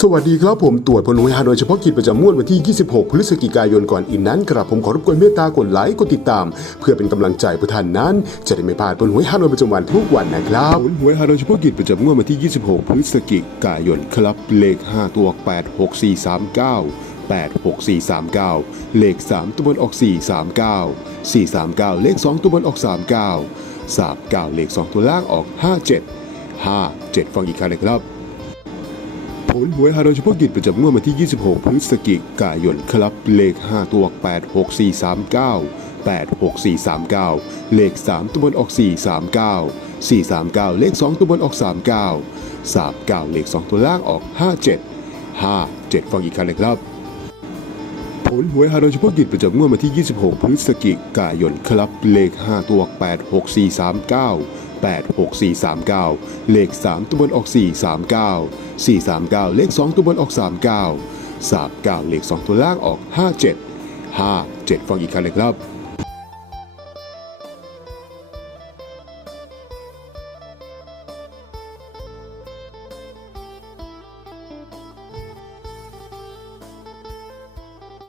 สวัสดีครับผมตรวจผลหวยฮานอยเฉพาะกิจประจำงวดวันที่ 26 พฤศจิกายนก่อนอินนั้นกระผมขอรบกวนเมตตากดไลค์กดติดตาม เพื่อเป็นกำลังใจผู้ท่านนั้น จะได้ไม่พลาดผลหวยฮานอยประจำวันทุกวันนะครับผลหวยฮานอยเฉพาะกิจประจำงวดวันที่ 26 พฤศจิกายนครับเลข 5 ตัว 86439 86439 เลข 3 ตัวบนออก 439 439 เลข 2 ตัวบนออก 39 39 เลข 2 ตัวล่างออก 57 57 ฟังอีกครั้งเลยครับ ผลหวยฮานอยเฉพาะกิจประจำงวดวันที่ 26 พฤศจิกายนครับ เลข 5 ตัว 86439 86439 เลข 3 ตัวบนออก 439 439 เลข 2 ตัวบนออก 39 39 เลข 2 ตัวล่างออก 57 57 ฟังอีกครั้งเลยครับผลหวยฮานอยเฉพาะกิจประจำงวดวันที่ 26 พฤศจิกายนครับ เลข 5 ตัว 86439 86439 เลข 3 ตัวบนออก 439 439 เลข 2 ตัวบนออก 39 39 เลข 2 ตัวล่างออก 57 57 ฟังอีกครั้งเลยครับ